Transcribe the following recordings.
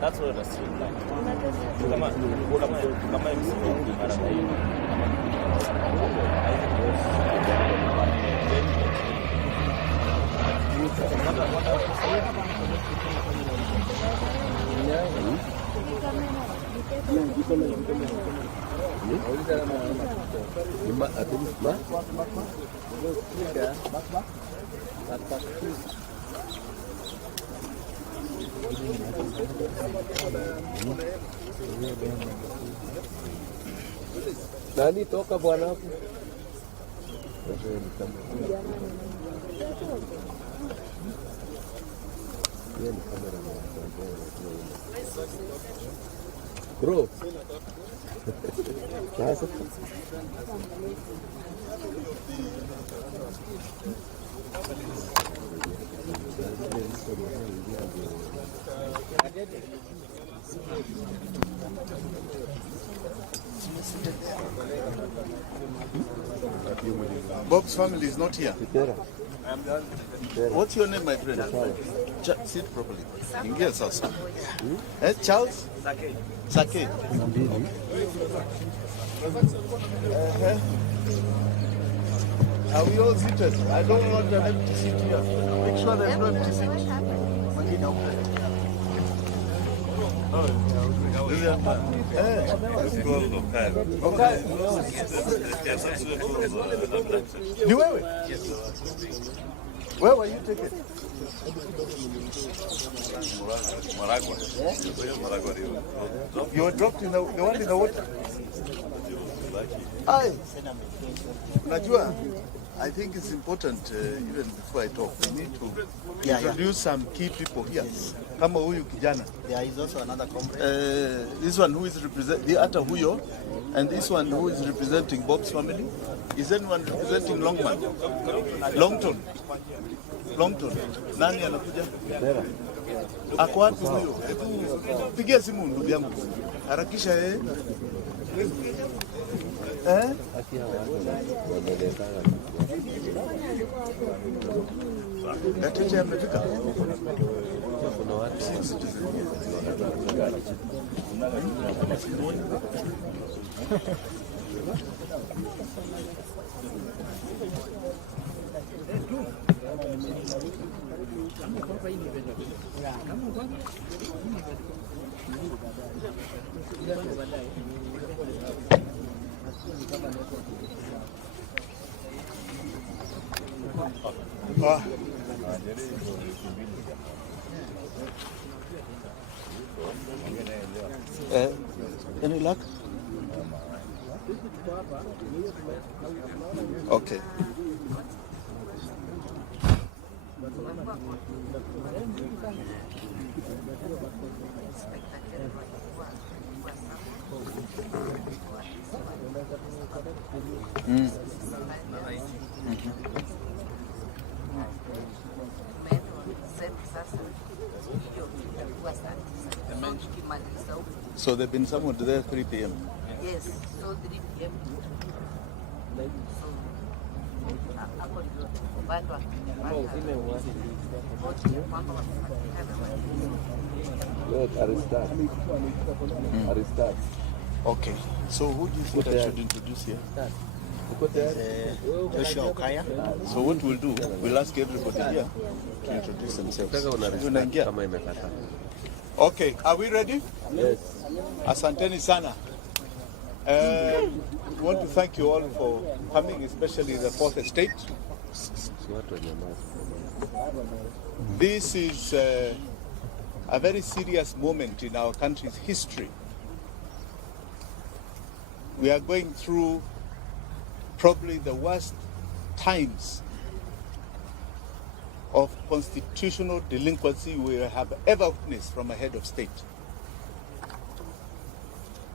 That's what I see. Kama msimu mara hii. Nani toka bwana hapo? Bro. Sasa Bob's family is not here. I'm done. What's your name, my friend? Sit properly. Ingia sasa. Charles? Sake. Are we all seated? I don't want an empty seat here. Make sure there's no empty seat. Ni wewe? Where were you taken? You were dropped in the one in the water? Aye. Najua, I think it's important, even before I talk, we need to introduce some key people here. Kama huyu kijana. There is also another comrade. This one who is representing Ata Huyo, and this one who is representing Bob's family. Is anyone representing Longman? Longton. Nani anakuja? Ako wapi huyo? Pigia simu ndugu yangu. Harakisha yeye. Gatete amefika. kuna watu any luck? Okay. So they've been somewhere there 3 p.m. Yes, so 3 p.m. Okay. So who do you think I should introduce here? Joshua Okaya. So what we'll do, we'll ask everybody here to introduce themselves. Okay, are we ready? Yes. Asanteni sana. We want to thank you all for coming, especially the fourth estate. This is a very serious moment in our country's history. We are going through probably the worst times of constitutional delinquency we have ever witnessed from a head of state.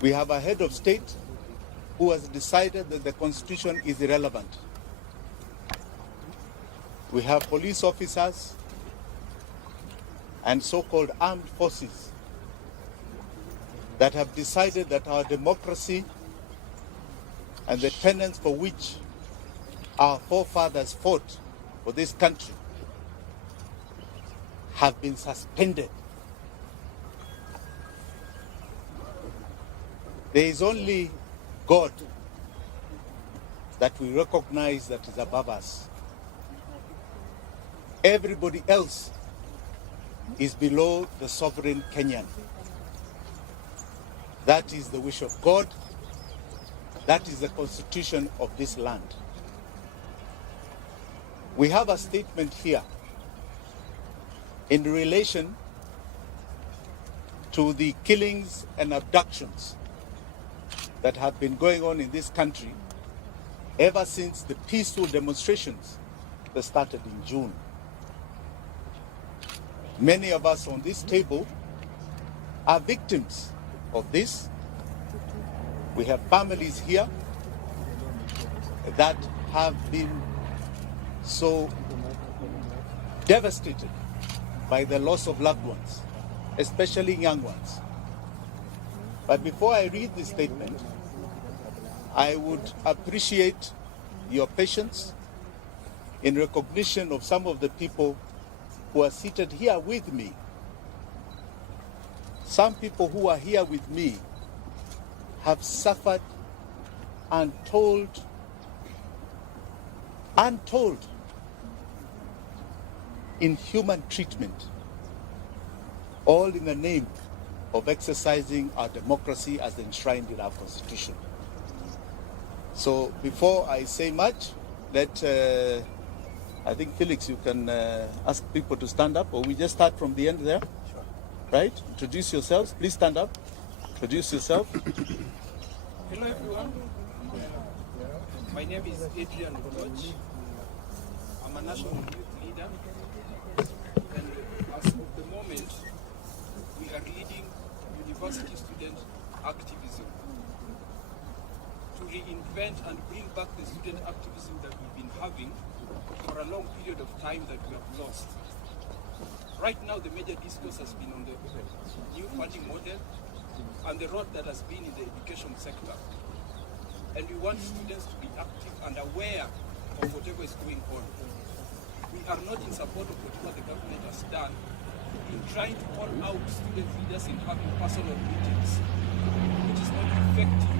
We have a head of state who has decided that the constitution is irrelevant. We have police officers and so-called armed forces that have decided that our democracy and the tenets for which our forefathers fought for this country have been suspended. There is only God that we recognize that is above us. Everybody else is below the sovereign Kenyan. That is the wish of God. That is the constitution of this land. We have a statement here in relation to the killings and abductions that have been going on in this country ever since the peaceful demonstrations that started in June. Many of us on this table are victims of this. We have families here that have been so devastated by the loss of loved ones, especially young ones. But before I read this statement, I would appreciate your patience in recognition of some of the people who are seated here with me. Some people who are here with me have suffered untold inhuman treatment, all in the name of exercising our democracy as enshrined in our constitution. So before I say much, I think Felix, you can ask people to stand up, or we just start from the end there? Sure. Right? Introduce yourselves. Please stand up. Introduce yourself. Hello everyone. My name is Adrian Ruto. I'm a national youth leader. And as of the moment, we are leading university student activism to reinvent and bring back the student activism that we've been having for a long period of time that we have lost. Right now, the major discourse has been on the new funding model and the role that has been in the education sector. And we want students to be active and aware of whatever is going on. We are not in support of whatever the government has done in trying to call out student leaders in having personal meetings, which is not effective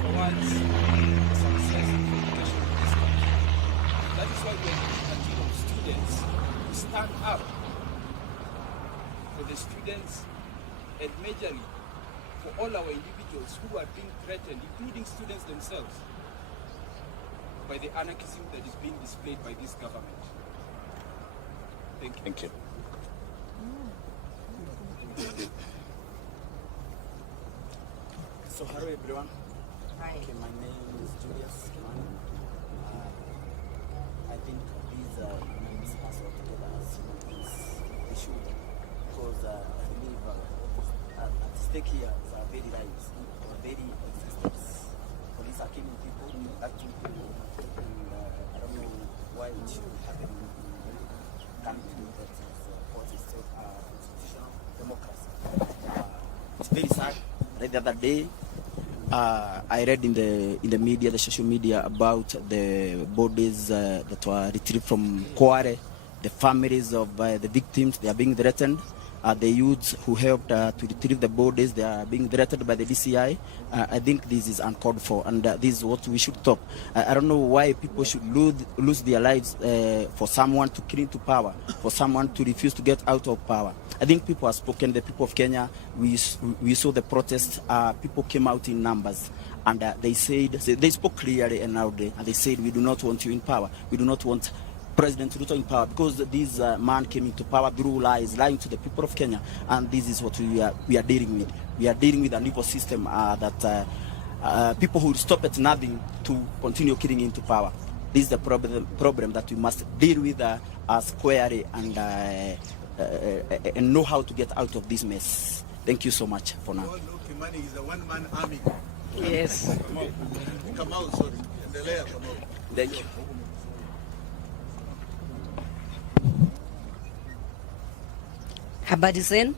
towards the success of education in this country. That is why we are taking a team of students to stand up for the students and majorly for all our individuals who are being threatened, including students themselves, by the anarchism that is being displayed by this government. Thank you. Thank you. So hello everyone. Hi. Okay, my name is Julius Kimani. I think these names are sort of together as human beings. They should, because I believe at stake here is our very lives, our very existence. Police are killing people, acting people, and I don't know why it should happen in a country that is constitutional democracy. It's very sad. Right the other day, I read in the media, the social media, about the bodies that were retrieved from Kware, the families of the victims. They are being threatened. The youths who helped to retrieve the bodies, they are being threatened by the DCI. I think this is uncalled for, and this is what we should stop. I don't know why people should lose their lives for someone to cling to power, for someone to refuse to get out of power. I think people have spoken. The people of Kenya, we saw the protests. People came out in numbers, and they spoke clearly and loudly, and they said, we do not want you in power. We do not want President Ruto in power, because this man came into power through lies, lying to the people of Kenya, and this is what we are dealing with. We are dealing with an evil system that people who will stop at nothing to continue killing into power. This is the problem that we must deal with squarely and know how to get out of this mess. Thank you so much for now. Kimani is a one-man army. Yes. Come out, sorry. Thank you. Habari zenu.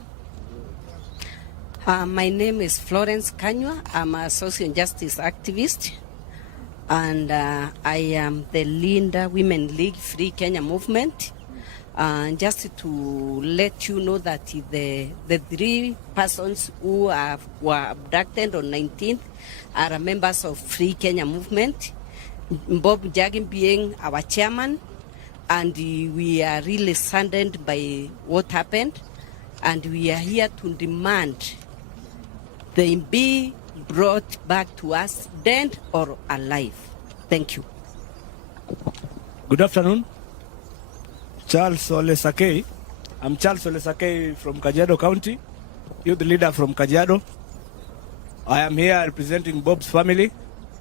My name is Florence Kanywa. I'm a social justice activist, and I am the leader Women League Free Kenya movement. Just to let you know that the 3 persons who were abducted on 19th are members of Free Kenya movement. Bob Jagi being our chairman, and we are really saddened by what happened, and we are here to demand they be brought back to us, dead or alive. Thank you. Good afternoon. Charles Ole Sakei. I'm Charles Ole Sakei from Kajiado County, youth leader from Kajiado. I am here representing Bob's family.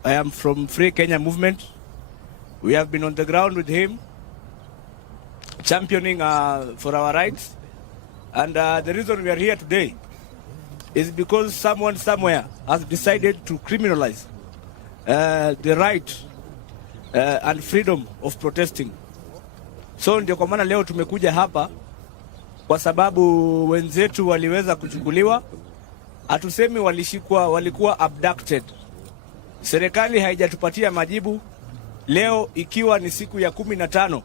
I am from Free Kenya movement. We have been on the ground with him, championing for our rights. And the reason we are here today is because someone somewhere has decided to criminalize the right and freedom of protesting. So ndio kwa maana leo tumekuja hapa kwa sababu wenzetu waliweza kuchukuliwa. Hatusemi walishikwa, walikuwa abducted. Serikali haijatupatia majibu leo, ikiwa ni siku ya 15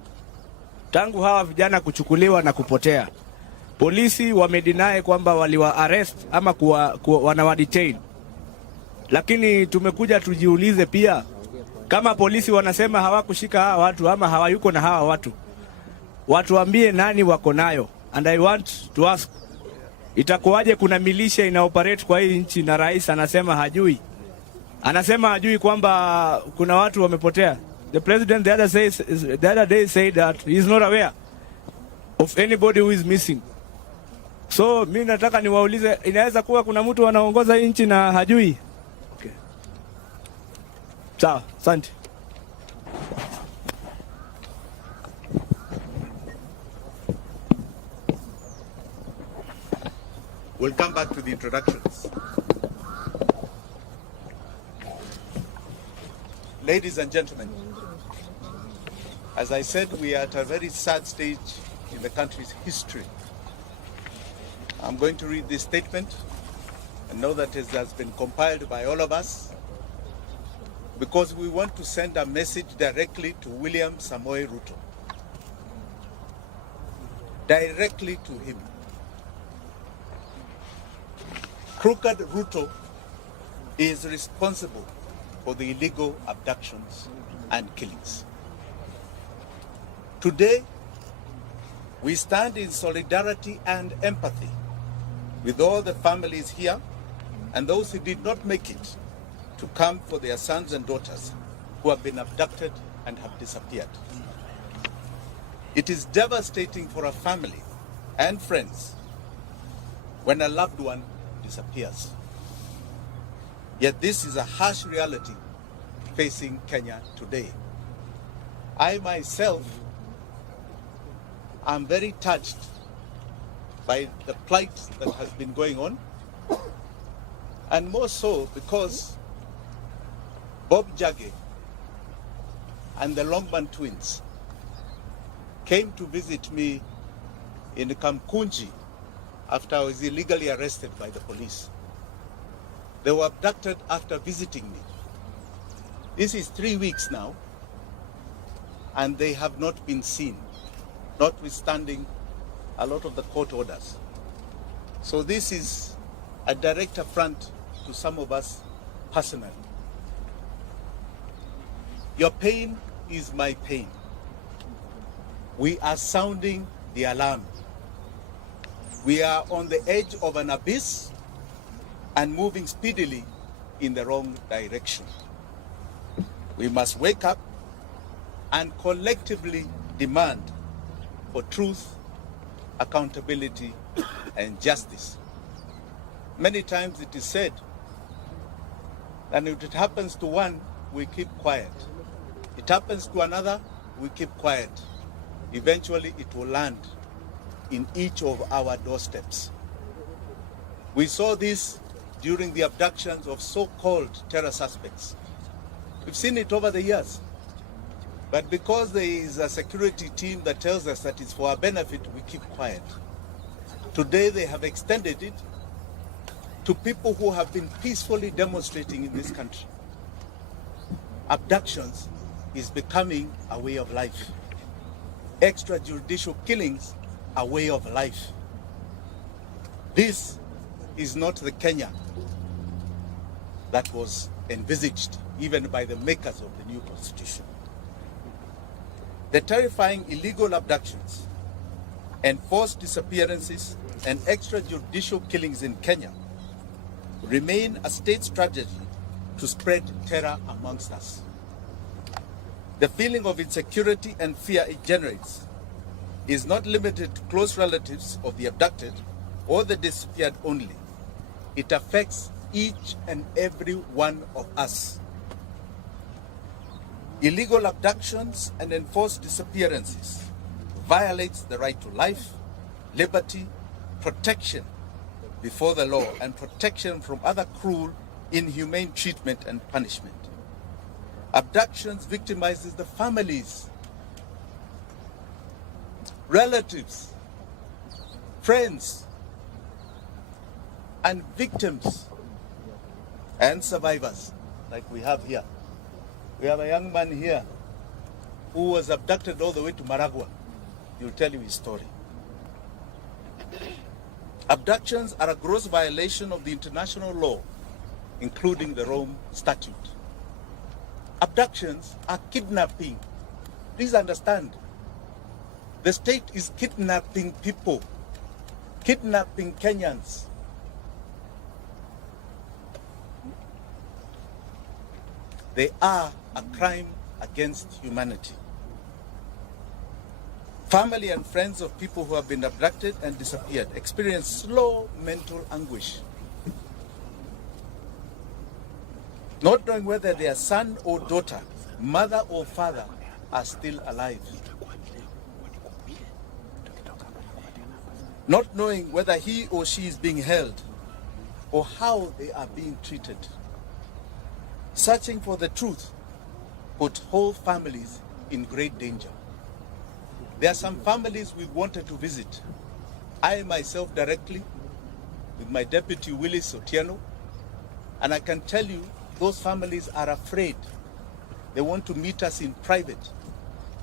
tangu hawa vijana kuchukuliwa na kupotea. Polisi wamedeny kwamba waliwa arrest ama wanawa detain. Lakini tumekuja tujiulize pia, kama polisi wanasema hawakushika hawa watu ama hawayuko na hawa watu, watuambie nani wako nayo. And I want to ask, itakuwaje kuna milisha ina operate kwa hii nchi na rais anasema hajui? Anasema hajui kwamba kuna watu wamepotea. The president the other day said that he is not aware of anybody who is missing. So mimi nataka niwaulize, inaweza kuwa kuna mtu anaongoza hii nchi na hajui? Okay. Sawa, asante. We'll come back to the introductions. Ladies and gentlemen, as I said, we are at a very sad stage in the country's history. I'm going to read this statement and know that it has been compiled by all of us because we want to send a message directly to William Samoei Ruto. Directly to him. Crooked Ruto is responsible for the illegal abductions and killings. Today, we stand in solidarity and empathy with all the families here and those who did not make it to come for their sons and daughters who have been abducted and have disappeared. It is devastating for a family and friends when a loved one disappears. Yet this is a harsh reality facing Kenya today. I myself am very touched by the plight that has been going on, and more so because Bob Jagi and the Longman twins came to visit me in Kamkunji after I was illegally arrested by the police. They were abducted after visiting me. This is 3 weeks now, and they have not been seen, notwithstanding a lot of the court orders. So this is a direct affront to some of us personally. Your pain is my pain. We are sounding the alarm. We are on the edge of an abyss and moving speedily in the wrong direction. We must wake up and collectively demand for truth, accountability, and justice. Many times it is said that if it happens to one, we keep quiet. It happens to another, we keep quiet. Eventually it will land in each of our doorsteps. We saw this during the abductions of so-called terror suspects. We've seen it over the years. But because there is a security team that tells us that it's for our benefit, we keep quiet. Today they have extended it to people who have been peacefully demonstrating in this country. Abductions is becoming a way of life. Extrajudicial killings a way of life. This is not the Kenya that was envisaged even by the makers of the new constitution. The terrifying illegal abductions, enforced disappearances, and extrajudicial killings in Kenya remain a state strategy to spread terror amongst us. The feeling of insecurity and fear it generates is not limited to close relatives of the abducted or the disappeared only. It affects each and every one of us. Illegal abductions and enforced disappearances violates the right to life, liberty, protection before the law, and protection from other cruel, inhumane treatment and punishment. Abductions victimizes the families, relatives, friends, and victims and survivors like we have here. We have a young man here who was abducted all the way to Maragua. He'll tell you his story. Abductions are a gross violation of the international law, including the Rome Statute. Abductions are kidnapping. Please understand, the state is kidnapping people, kidnapping Kenyans. They are a crime against humanity. Family and friends of people who have been abducted and disappeared experience slow mental anguish, not knowing whether their son or daughter, mother or father are still alive, not knowing whether he or she is being held or how they are being treated. Searching for the truth put whole families in great danger. There are some families we wanted to visit. I myself directly, with my deputy Willis Otieno, and I can tell you those families are afraid. They want to meet us in private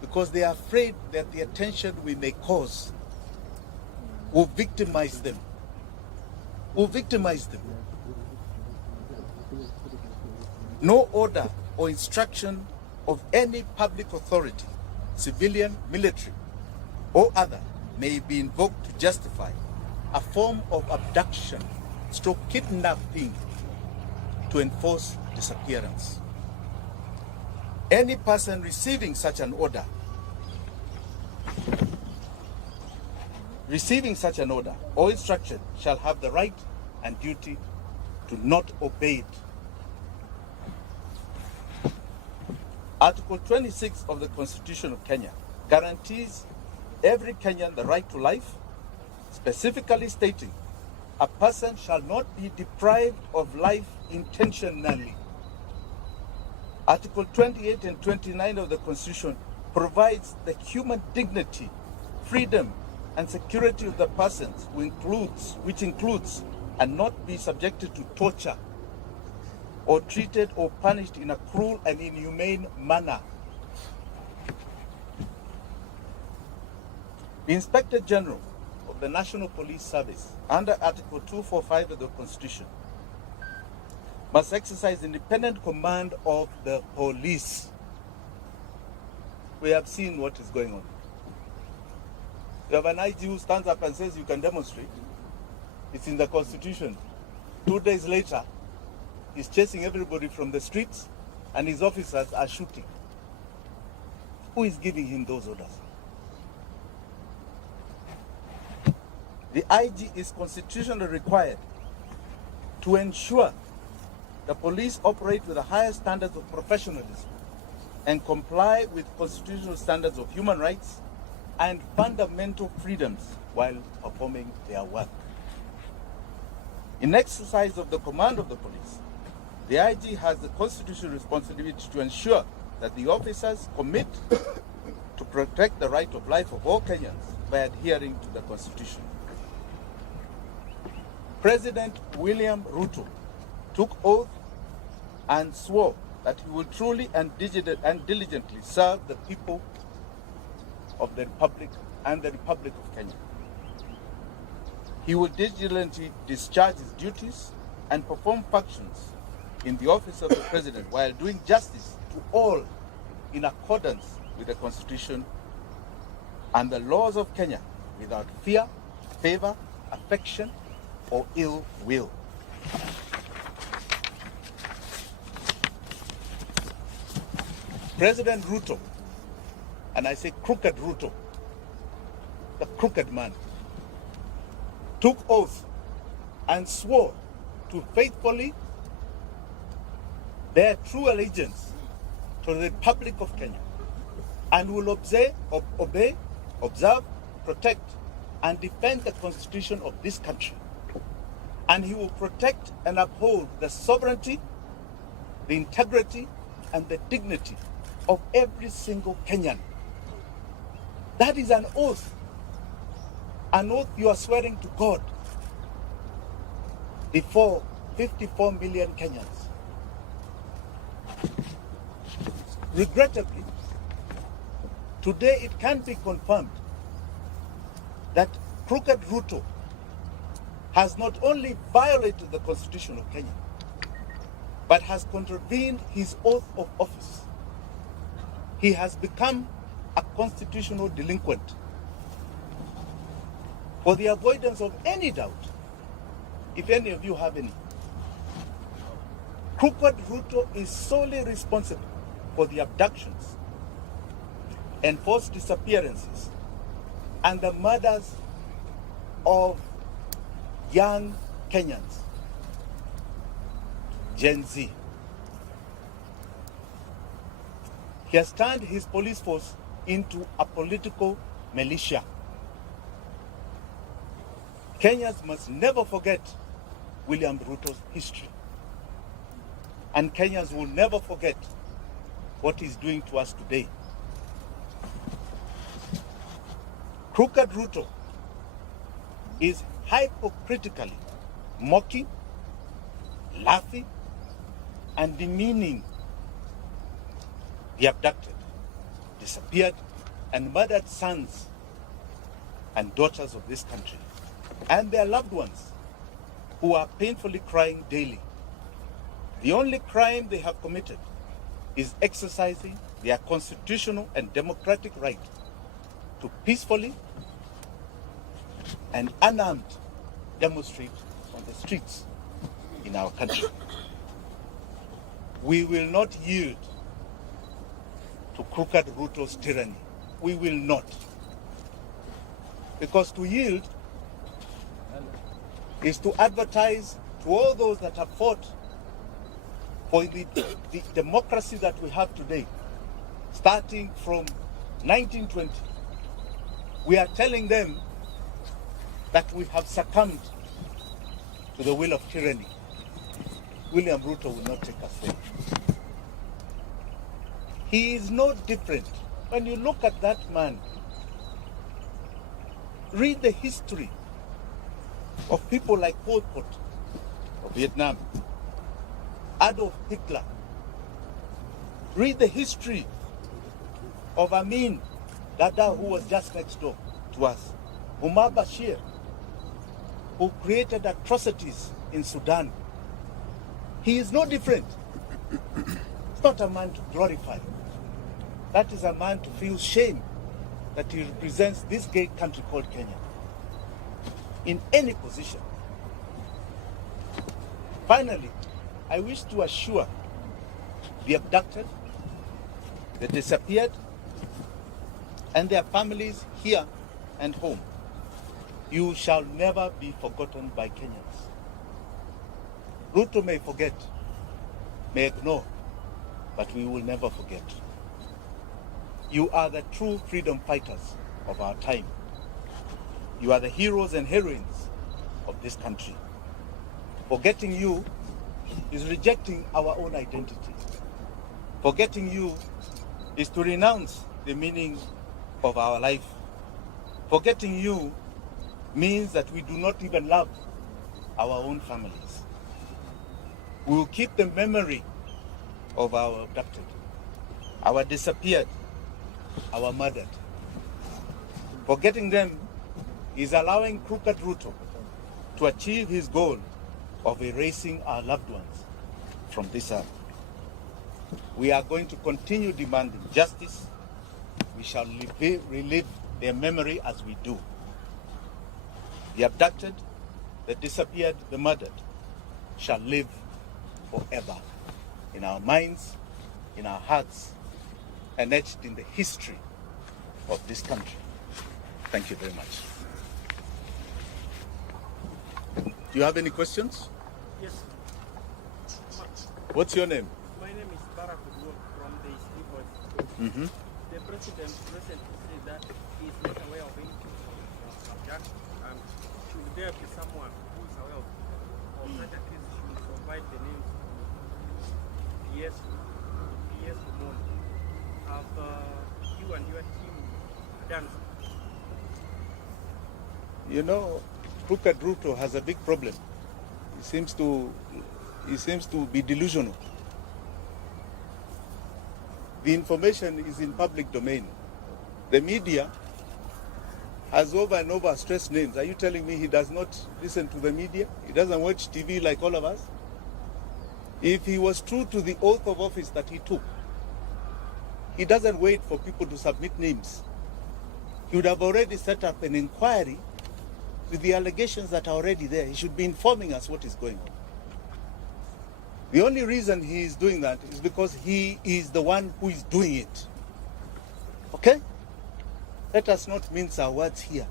because they are afraid that the attention we may cause will victimize them. No order or instruction of any public authority, civilian, military, or other, may be invoked to justify a form of abduction, stroke kidnapping, to enforce disappearance. Any person receiving such an order or instruction shall have the right and duty to not obey it. Article 26 of the Constitution of Kenya guarantees every Kenyan the right to life, specifically stating a person shall not be deprived of life intentionally. Article 28 and 29 of the Constitution provides the human dignity, freedom, and security of the persons, which includes and not be subjected to torture or treated or punished in a cruel and inhumane manner. The Inspector General of the National Police Service, under Article 245 of the Constitution, must exercise independent command of the police. We have seen what is going on. You have an IG who stands up and says you can demonstrate. It's in the Constitution. 2 days later, he's chasing everybody from the streets and his officers are shooting. Who is giving him those orders? The IG is constitutionally required to ensure the police operate with the highest standards of professionalism and comply with constitutional standards of human rights and fundamental freedoms while performing their work. In exercise of the command of the police, the IG has the constitutional responsibility to ensure that the officers commit to protect the right of life of all Kenyans by adhering to the Constitution. President William Ruto took oath and swore that he will truly and diligently serve the people of the Republic and the Republic of Kenya. He will diligently discharge his duties and perform functions in the office of the President while doing justice to all in accordance with the Constitution and the laws of Kenya without fear, favor, affection, or ill will. President Ruto, and I say crooked Ruto, the crooked man, took oath and swore to faithfully bear true allegiance to the Republic of Kenya and will obey, observe, protect, and defend the Constitution of this country. And he will protect and uphold the sovereignty, the integrity, and the dignity of every single Kenyan. That is an oath you are swearing to God before 54 million Kenyans. Regrettably, today it can be confirmed that crooked Ruto has not only violated the Constitution of Kenya, but has contravened his oath of office. He has become a constitutional delinquent. For the avoidance of any doubt, if any of you have any, crooked Ruto is solely responsible for the abductions, enforced disappearances, and the murders of young Kenyans, Gen Z. He has turned his police force into a political militia. Kenyans must never forget William Ruto's history. And Kenyans will never forget what he's doing to us today. Crooked Ruto is hypocritically mocking, laughing, and demeaning the abducted, disappeared, and murdered sons and daughters of this country, and their loved ones who are painfully crying daily. The only crime they have committed is exercising their constitutional and democratic right to peacefully and unarmed demonstrate on the streets in our country. We will not yield to crooked Ruto's tyranny. We will not. Because to yield is to advertise to all those that have fought for the democracy that we have today, starting from 1920. We are telling them that we have succumbed to the will of tyranny. William Ruto will not take us there. He is no different. When you look at that man, read the history of people like Pol Pot of Vietnam, Adolf Hitler. Read the history of Amin Dada, who was just next door to us, Umar Bashir, who created atrocities in Sudan. He is no different. It's not a man to glorify. That is a man to feel shame that he represents this great country called Kenya in any position. Finally, I wish to assure the abducted, the disappeared, and their families here and home, you shall never be forgotten by Kenyans. Ruto may forget, may ignore, but we will never forget. You are the true freedom fighters of our time. You are the heroes and heroines of this country. Forgetting you is rejecting our own identity. Forgetting you is to renounce the meaning of our life. Forgetting you means that we do not even love our own families. We will keep the memory of our abducted, our disappeared, our murdered. Forgetting them is allowing crooked Ruto to achieve his goal of erasing our loved ones from this earth. We are going to continue demanding justice. We shall relive their memory as we do. The abducted, the disappeared, the murdered shall live forever in our minds, in our hearts, and etched in the history of this country. Thank you very much. Do you have any questions? Yes. What's your name? My name is Barack Udwok from the City Voice. Mm-hmm. The president recently said that he is not aware of any case of abduction, and should there be someone who is aware of such a case, should provide the names of PS Moon. Have you and your team done so? You know, crooked Ruto has a big problem. He seems to be delusional. The information is in public domain. The media has over and over stressed names. Are you telling me he does not listen to the media? He doesn't watch TV like all of us? If he was true to the oath of office that he took, he doesn't wait for people to submit names. He would have already set up an inquiry with the allegations that are already there. He should be informing us what is going on. The only reason he is doing that is because he is the one who is doing it. Okay? Let us not mince our words here.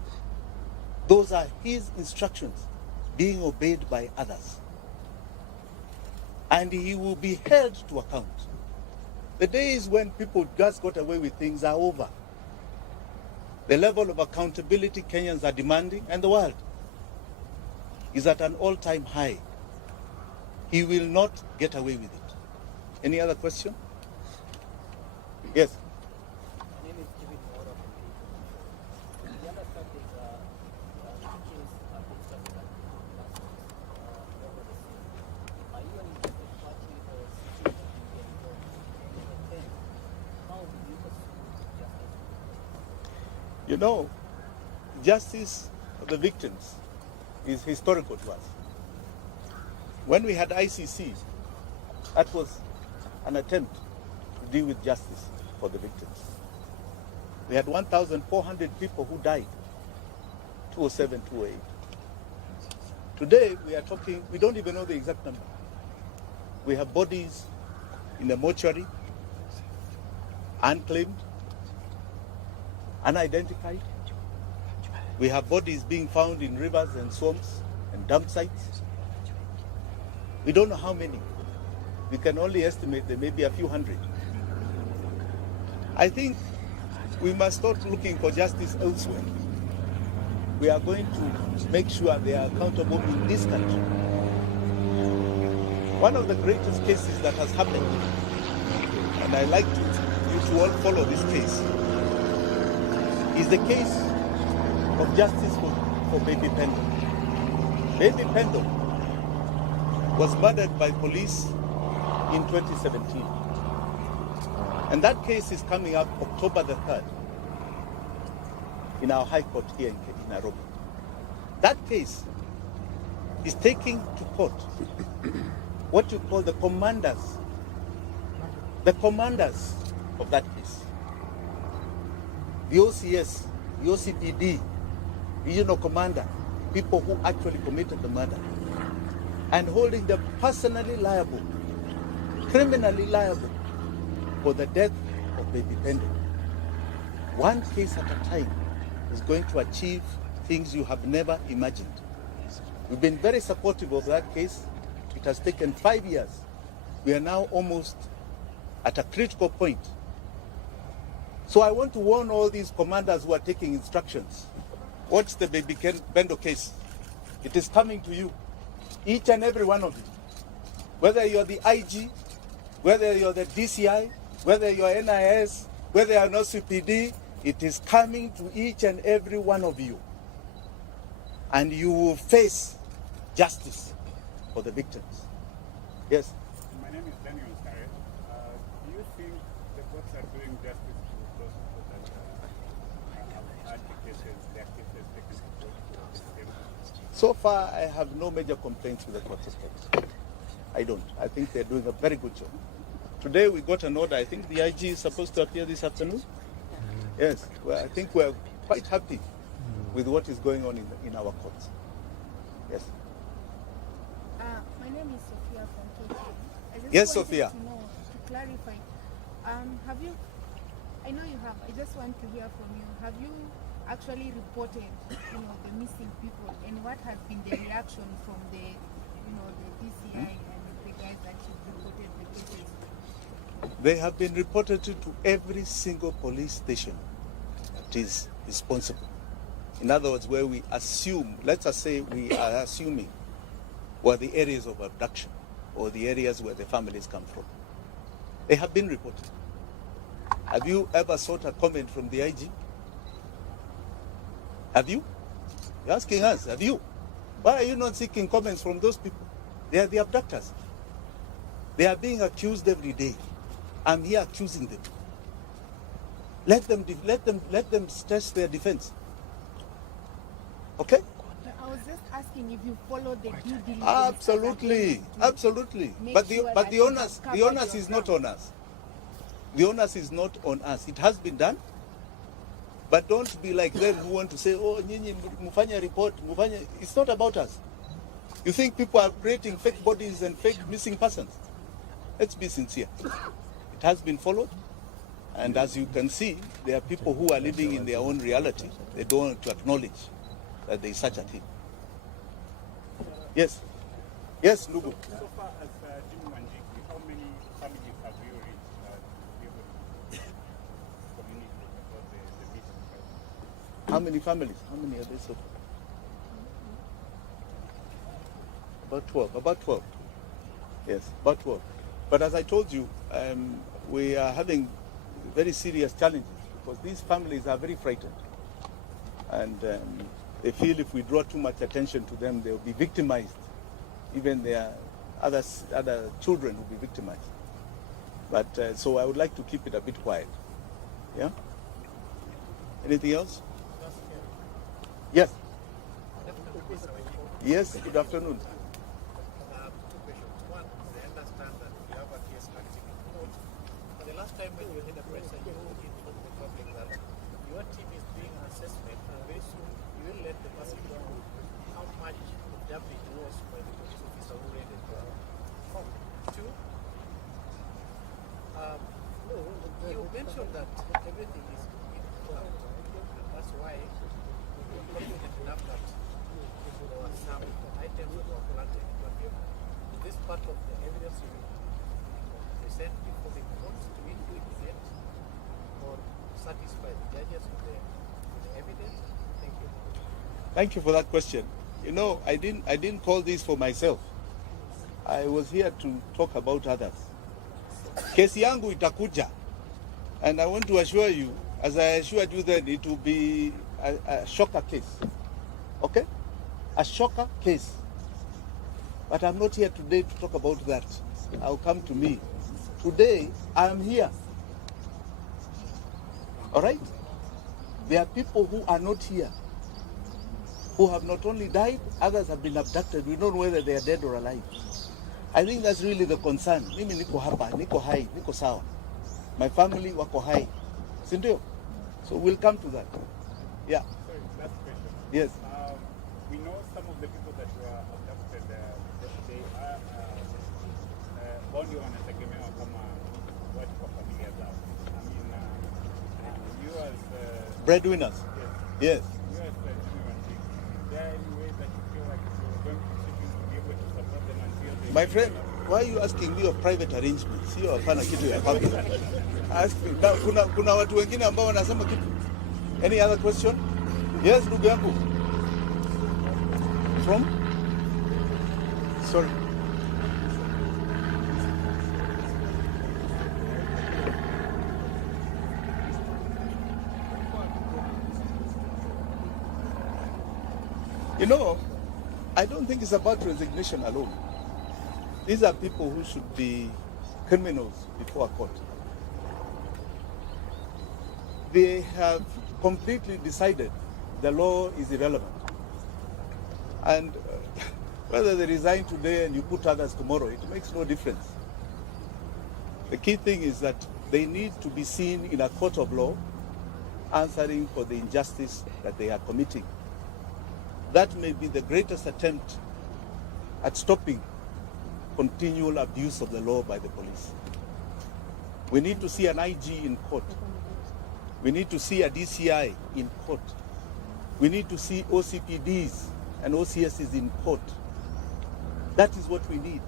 Those are his instructions being obeyed by others. And he will be held to account. The days when people just got away with things are over. The level of accountability Kenyans are demanding, and the world, is at an all-time high. He will not get away with it. Any other question? Yes. My name is David Mora from Kenya. The other fact is teachings have been started at classrooms over the sea. Are you an interested party or citizen to get involved? And then, how do you pursue justice? You know, justice of the victims is historical to us. When we had ICC, that was an attempt to deal with justice for the victims. We had 1,400 people who died, 2007, 2008. Today, we are talking, we don't even know the exact number. We have bodies in the mortuary, unclaimed, unidentified. We have bodies being found in rivers and swamps and dump sites. We don't know how many. We can only estimate there may be a few hundred. I think we must start looking for justice elsewhere. We are going to make sure they are accountable in this country. One of the greatest cases that has happened, and I like you to all follow this case, is the case of justice for Baby Pendo. Baby Pendo was murdered by police in 2017. And that case is coming up October the 3rd in our High Court here in Nairobi. That case is taking to court what you call the commanders of that case. The OCS, the OCPD, regional commander, people who actually committed the murder, and holding them personally liable, criminally liable for the death of Baby Pendo. One case at a time is going to achieve things you have never imagined. We've been very supportive of that case. It has taken 5 years. We are now almost at a critical point. So I want to warn all these commanders who are taking instructions. Watch the Baby Pendo case. It is coming to you. Each and every one of you. Whether you're the IG, whether you're the DCI, whether you're NIS, whether you're an OCPD, it is coming to each and every one of you. And you will face justice for the victims. Yes. My name is Daniel Sare. Do you think the courts are doing justice to those people that have had the cases, their cases taken to court for the same? So far, I have no major complaints with the court system. I don't. I think they're doing a very good job. Today we got an order. I think the IG is supposed to appear this afternoon. Yes. Well, I think we're quite happy with what is going on in our courts. Yes. My name is Sophia from KTN. I just Yes, wanted Sophia. to know, to clarify, have you, I know you have, I just want to hear from you, have you actually reported, the missing people, and what has been the reaction from the, the DCI and the guys that you reported the cases? They have been reported to every single police station that is responsible. In other words, where we assume, let's just say we are assuming, were the areas of abduction or the areas where the families come from. They have been reported. Have you ever sought a comment from the IG? Have you? You're asking us, have you? Why are you not seeking comments from those people? They are the abductors. They are being accused every day. I'm here accusing them. Let them stress their defense. Okay? I was just asking if you follow the due diligence. Absolutely, absolutely. But the onus is not on us. The onus is not on us. It has been done. But don't be like them who want to say, oh, nyinyi mufanya report, mufanya. It's not about us. You think people are creating fake bodies and fake missing persons? Let's be sincere. It has been followed. And as you can see, there are people who are living in their own reality. They don't want to acknowledge that there is such a thing. Yes. Yes, Lugu. So far as Jim Wanjigi, how many families have you reached to be able to communicate about the missing person? How many families? How many are there so far? About 12. About 12. Yes, about 12. But as I told you, we are having very serious challenges because these families are very frightened. And they feel if we draw too much attention to them, they'll be victimized. Even their other children will be victimized. But so I would like to keep it a bit quiet. Yeah? Anything else? Yes. Yes, good afternoon. Two questions. One, I understand that you have a case active in court. But the last time when you had a press and you informed the public that your team is doing an assessment and very soon you will let the person know how much damage was by the police officer who raided the home. Two, you mentioned that everything is in cloud. That's why you're confident enough that there were some items that were planted in your vehicle. Is this part of the evidence you will present before the courts to investigate or satisfy the judges with the evidence? Thank you. Thank you for that question. You know, I didn't call this for myself. I was here to talk about others. Kesi yangu itakuja. And I want to assure you, as I assured you then, it will be a shocker case. Okay? A shocker case. But I'm not here today to talk about that. I'll come to me. Today, I am here. All right? There are people who are not here, who have not only died, others have been abducted. We don't know whether they are dead or alive. I think that's really the concern. Mimi niko hapa, niko hai, niko sawa. My family wako hai. Sindio? So we'll come to that. Yeah. Sorry, last question. Yes. We know some of the people that were abducted, they are bond wanategemewa kama watu kwa familia zao. I mean, you as Breadwinners. yes. Yes. You as Jimmy Wanjigi, is there any way that you feel like you're going to be able to support them until they... My friend, why are you asking me of private arrangements? Hiyo hapana kitu ya public. Ask me. Kuna watu wengine ambao wanasema kitu. Any other question? Yes, ndugu yangu. From? Sorry. You know, I don't think it's about resignation alone. These are people who should be criminals before a court. They have completely decided the law is irrelevant. And whether they resign today and you put others tomorrow, it makes no difference. The key thing is that they need to be seen in a court of law answering for the injustice that they are committing. That may be the greatest attempt at stopping continual abuse of the law by the police. We need to see an IG in court. We need to see a DCI in court. We need to see OCPDs and OCSs in court. That is what we need.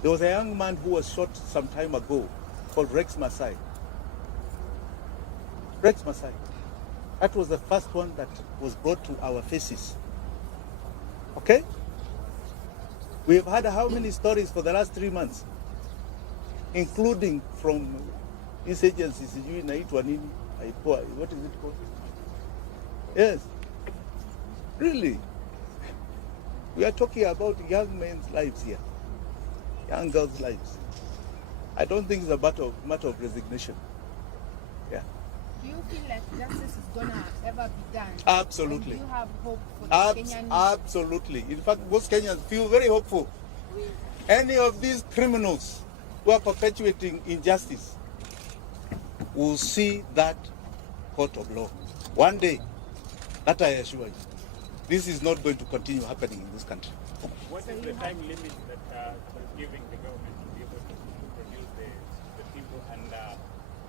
There was a young man who was shot some time ago called Rex Masai. Rex Masai. That was the first one that was brought to our faces. Okay? We have had how many stories for the last 3 months? Including from these agencies, what is it called? Yes. Really? We are talking about young men's lives here. Young girls' lives. I don't think it's a matter of resignation. Yeah. Do you feel like justice is gonna ever be done? Absolutely. And do you have hope for the Kenyan? Absolutely. In fact, most Kenyans feel very hopeful. Any of these criminals who are perpetuating injustice will see that court of law. One day, that I assure you, this is not going to continue happening in this country. What is the time limit that is giving the government to be able to produce the people, and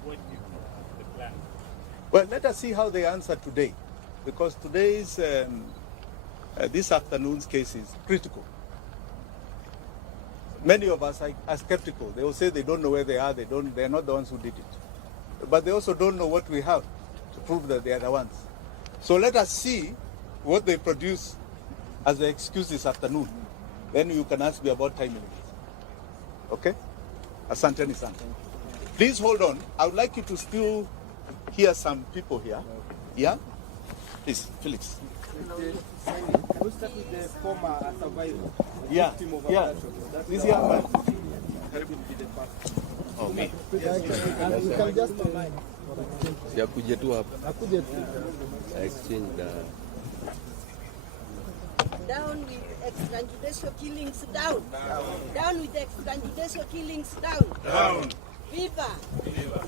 what is the plan? Well, let us see how they answer today, because today's, this afternoon's case is critical. Many of us are skeptical. They will say they don't know where they are, they're not the ones who did it. But they also don't know what we have to prove that they are the ones. So let us see what they produce as the excuse this afternoon. Then you can ask me about time limits. Okay? Asanteni sana. Please hold on. I would like you to still hear some people here. Yeah? Please, Felix. Can we start with the former survivor? Yeah, yeah. This young man. Oh, me. We can just Yakuje tu hapa. Exchange the Down with extrajudicial killings, down. Down with extrajudicial killings, down. Down. Viva. Viva.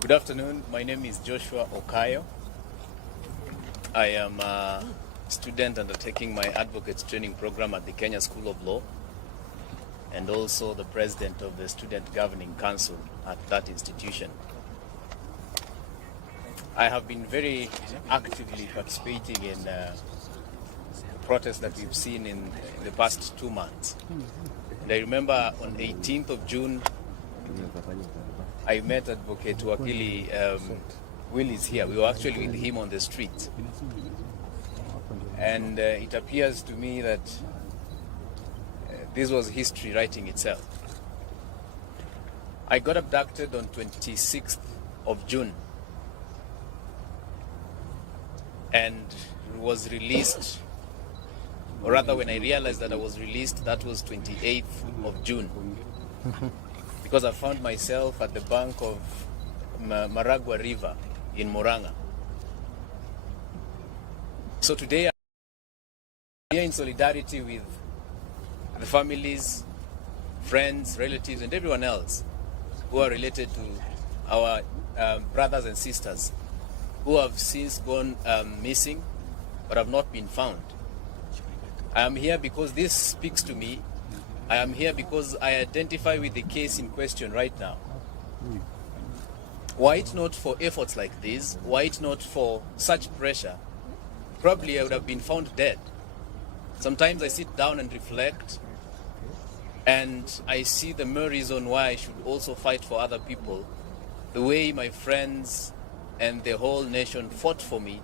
Good afternoon. My name is Joshua Okayo. I am a student undertaking my advocates training program at the Kenya School of Law, and also the president of the Student Governing Council at that institution. I have been very actively participating in protests that we've seen in the past 2 months. And I remember on 18th of June, I met Advocate Wakili Willis here. We were actually with him on the street. And it appears to me that this was history writing itself. I got abducted on 26th of June and was released, or rather when I realized that I was released, that was 28th of June. Because I found myself at the bank of Maragua River in Murang'a. So today I'm here in solidarity with the families, friends, relatives, and everyone else who are related to our brothers and sisters who have since gone missing but have not been found. I am here because this speaks to me. I am here because I identify with the case in question right now. Were it not for efforts like this, were it not for such pressure, probably I would have been found dead. Sometimes I sit down and reflect, and I see the mere reason why I should also fight for other people, the way my friends and the whole nation fought for me,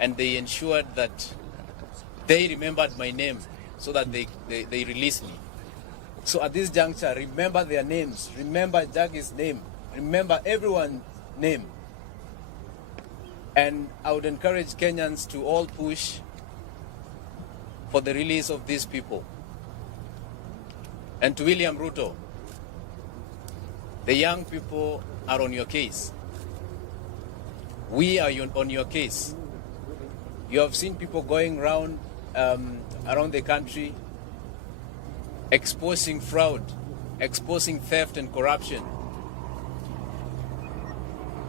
and they ensured that they remembered my name so that they release me. So at this juncture, remember their names, remember Jagi's name, remember everyone's name. And I would encourage Kenyans to all push for the release of these people. And to William Ruto, the young people are on your case. We are on your case. You have seen people going around the country exposing fraud, exposing theft and corruption.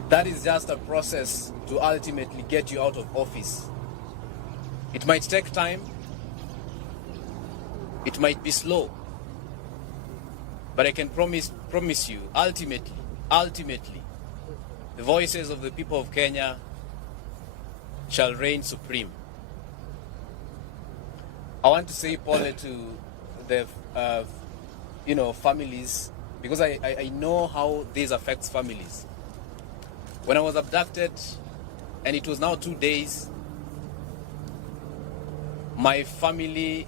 That is just a process to ultimately get you out of office. It might take time, it might be slow, but I can promise you, ultimately, the voices of the people of Kenya shall reign supreme. I want to say, Paul, to the families, because I know how this affects families. When I was abducted, and it was now 2 days, my family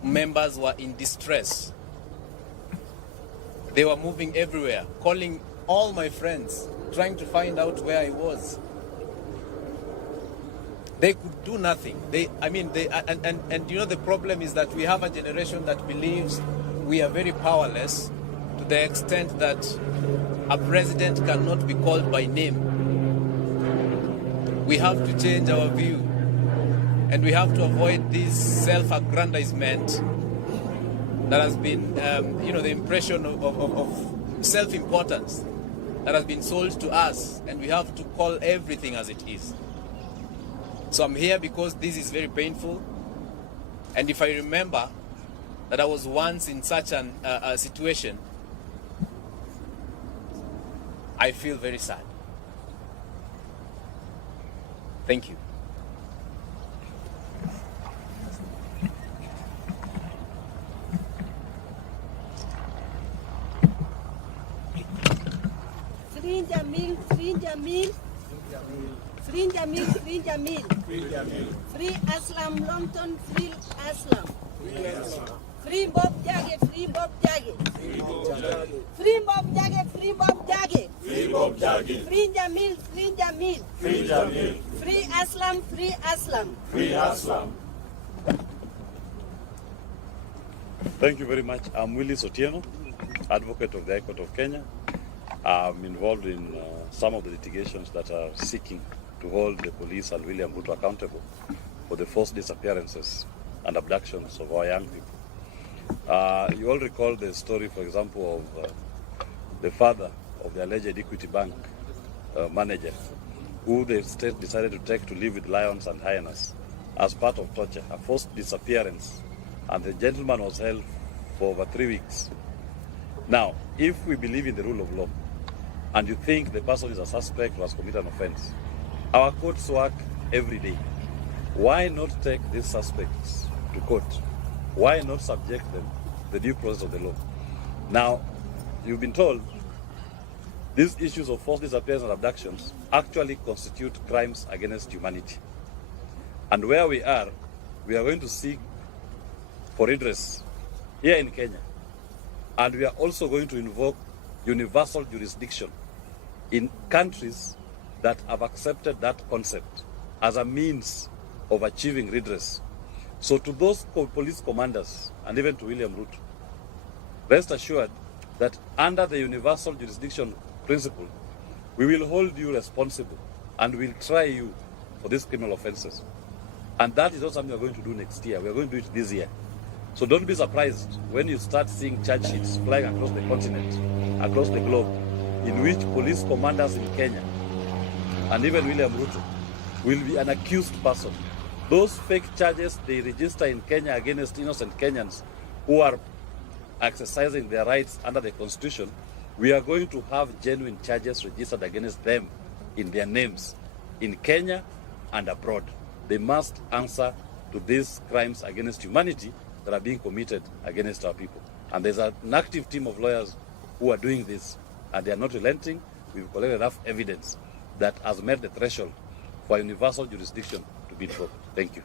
members were in distress. They were moving everywhere, calling all my friends, trying to find out where I was. They could do nothing. And you know, the problem is that we have a generation that believes we are very powerless, to the extent that a president cannot be called by name. We have to change our view, and we have to avoid this self-aggrandizement that has been, the impression of self-importance that has been sold to us, and we have to call everything as it is. So I'm here because this is very painful, and if I remember that I was once in such a situation, I feel very sad. Thank you. Free Jamil, free Jamil. Free Jamil, free Jamil. Free Aslam Longton, free Aslam. Free Bob Jage, free Bob Jage. Free Bob Jage, free Bob Jage. Free Bob Jage. Free Jamil, free Jamil. Free Jamil. Free Aslam, free Aslam. Free Aslam. Thank you very much. I'm Willis Otieno, advocate of the High Court of Kenya. I'm involved in some of the litigations that are seeking to hold the police and William Ruto accountable for the forced disappearances and abductions of our young people. You all recall the story, for example, of the father of the alleged Equity Bank manager, who the state decided to take to live with lions and hyenas as part of torture, a forced disappearance, and the gentleman was held for over 3 weeks. Now, if we believe in the rule of law, and you think the person is a suspect who has committed an offense, our courts work every day. Why not take these suspects to court? Why not subject them to the due process of the law? Now, you've been told these issues of forced disappearance and abductions actually constitute crimes against humanity. And where we are going to seek for redress here in Kenya. And we are also going to invoke universal jurisdiction in countries that have accepted that concept as a means of achieving redress. So to those police commanders, and even to William Ruto, rest assured that under the universal jurisdiction principle, we will hold you responsible and will try you for these criminal offenses. And that is not something we're going to do next year. We're going to do it this year. So don't be surprised when you start seeing charge sheets flying across the continent, across the globe, in which police commanders in Kenya and even William Ruto will be an accused person. Those fake charges they register in Kenya against innocent Kenyans who are exercising their rights under the Constitution We are going to have genuine charges registered against them in their names in Kenya and abroad. They must answer to these crimes against humanity that are being committed against our people. And there's an active team of lawyers who are doing this, and they are not relenting. We've collected enough evidence that has met the threshold for universal jurisdiction to be invoked. Thank you.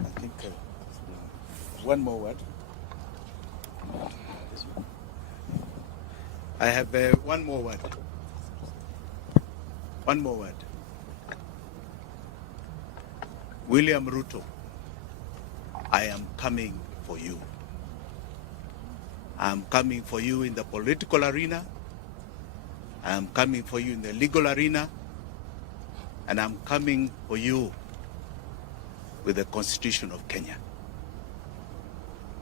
I think one more word. I have one more word. One more word. William Ruto, I am coming for you. I am coming for you in the political arena. I am coming for you in the legal arena. And I'm coming for you with the Constitution of Kenya.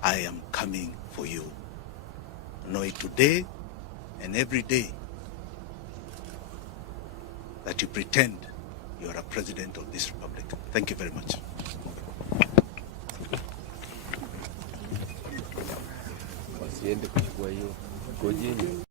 I am coming for you. Know it today and every day that you pretend you are a president of this republic. Thank you very much. Wasiende kuchukua hiyo. Ngojeni.